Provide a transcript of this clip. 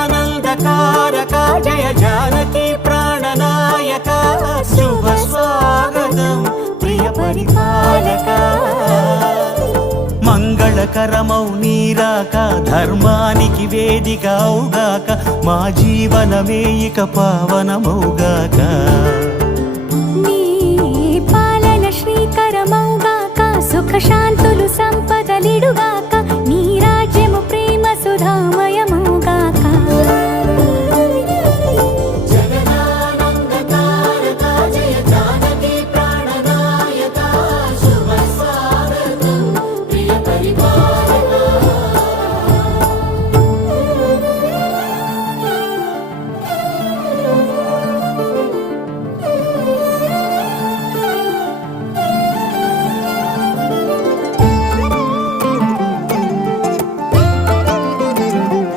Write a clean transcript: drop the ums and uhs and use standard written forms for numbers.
జగదానందకారక జయ జానకి ప్రాణనాయక శుభ స్వాగతం ప్రియ పరిపాలక మంగళకరమౌ నీరాక ధర్మానికి వేదిక అవుగాక మా జీవనమే ఇక పావనమౌగాక నీ పాలన శ్రీకరమౌగాక సుఖ శాంతులు సంపదలిడుగాక